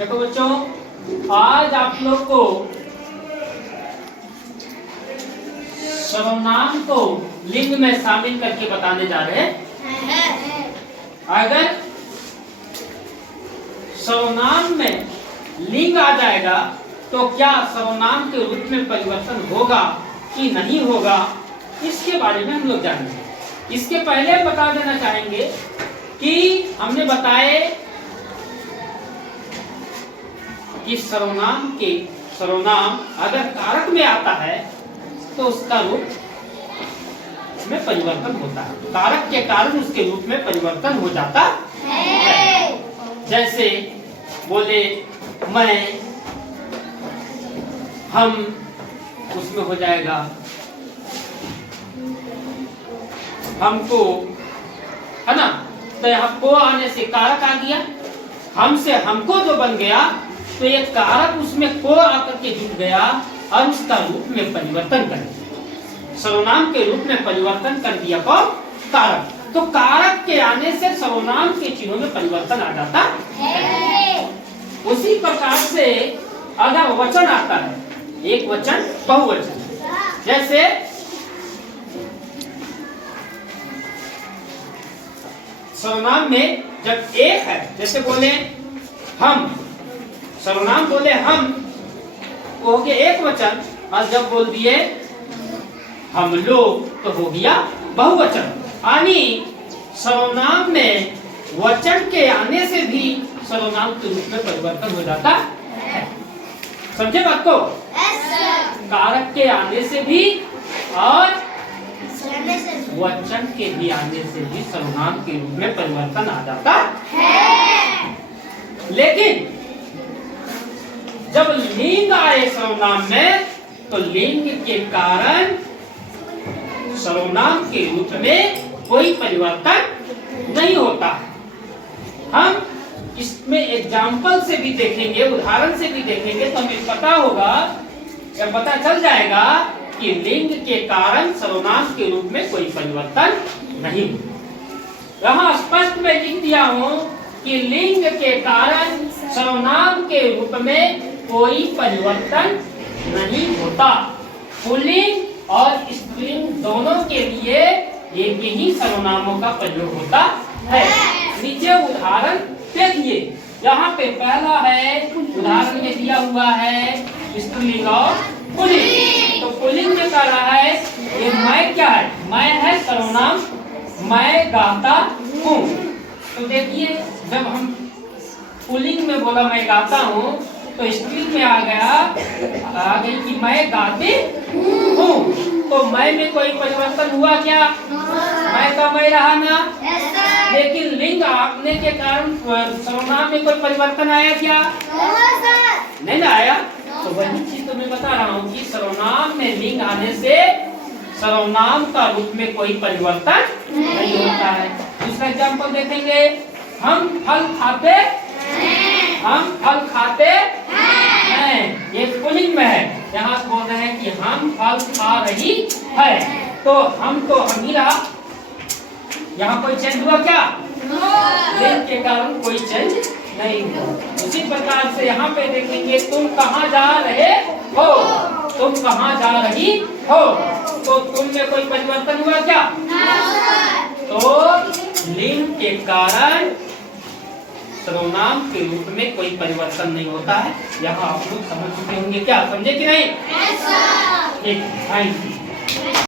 देखो बच्चों, आज आप लोग को सर्वनाम को लिंग में शामिल करके बताने जा रहे हैं। अगर सर्वनाम में लिंग आ जाएगा तो क्या सर्वनाम के रूप में परिवर्तन होगा कि नहीं होगा, इसके बारे में हम लोग जानेंगे। इसके पहले बता देना चाहेंगे कि हमने बताए कि सर्वनाम अगर कारक में आता है तो उसका रूप में परिवर्तन होता है, कारक के कारण उसके रूप में परिवर्तन हो जाता है। जैसे बोले मैं, हम, उसमें हो जाएगा हमको, है ना। तो यहाँ को आने से कारक आ गया, हम से हमको जो बन गया तो ये कारक उसमें को आकर के जुड़ गया और उसका रूप में परिवर्तन कर दिया, सर्वनाम के रूप में परिवर्तन कर दिया। कौन? कारक। तो कारक के आने से सर्वनाम के चिन्हों में परिवर्तन आ जाता है। उसी प्रकार से अगर वचन आता है, एक वचन बहुवचन, जैसे सर्वनाम में जब एक है, जैसे बोले हम, सर्वनाम बोले हम, वो हो गया एक वचन, और जब बोल दिए हम लोग तो हो गया बहुवचन। यानी सर्वनाम में वचन के आने से भी सर्वनाम के रूप में परिवर्तन हो जाता है। समझे बात को? कारक के आने से भी और वचन के भी आने से भी सर्वनाम के रूप में परिवर्तन आ जाता है। लेकिन जब लिंग आए सर्वनाम में तो लिंग के कारण सर्वनाम के रूप में कोई परिवर्तन नहीं होता। हम इसमें एग्जाम्पल से भी देखेंगे, उदाहरण से भी देखेंगे, तो हमें पता होगा या पता चल जाएगा कि लिंग के कारण सर्वनाम के रूप में कोई परिवर्तन नहीं। यहाँ स्पष्ट में लिख दिया हूँ कि लिंग के कारण सर्वनाम के रूप में कोई परिवर्तन नहीं होता। पुल्लिंग और स्त्रीलिंग दोनों के लिए एक ही सर्वनामों का प्रयोग होता है। नीचे उदाहरण देखिए, यहाँ पे पहला है, उदाहरण में दिया हुआ है स्त्रीलिंग और पुल्लिंग। तो पुल्लिंग में कह रहा है ये मैं क्या है? मैं है सर्वनाम, मैं गाता हूँ। तो देखिए जब हम पुल्लिंग में बोला मैं गाता हूँ तो स्त्रीलिंग में आ गई कि मैं गाती हूँ। तो मैं में कोई परिवर्तन हुआ क्या? मैं का मैं रहा ना। लेकिन लिंग आने के कारण सर्वनाम में कोई परिवर्तन आया क्या? नहीं ना आया। तो वही चीज तो मैं बता रहा हूँ कि सर्वनाम में लिंग आने से सर्वनाम का रूप में कोई परिवर्तन नहीं होता है। दूसरा एग्जाम्पल देखेंगे, हम फल खाते, हम फल खाते हैं, ये पुल्लिंग में है। यहाँ बोल रहे हैं कि हम फल खा रही है, तो हम तो हम ही रहा। यहाँ कोई चेंज हुआ क्या? लिंग के कारण कोई चेंज नहीं हुआ। उसी प्रकार से यहाँ पे देखेंगे, तुम कहाँ जा रहे हो, तुम कहाँ जा रही हो, तो तुम में कोई परिवर्तन हुआ क्या? तो लिंग के कारण सर्वनाम के रूप में कोई परिवर्तन नहीं होता है। यहाँ आप लोग समझ चुके होंगे। क्या समझे कि नहीं? ठीक, थैंक यू।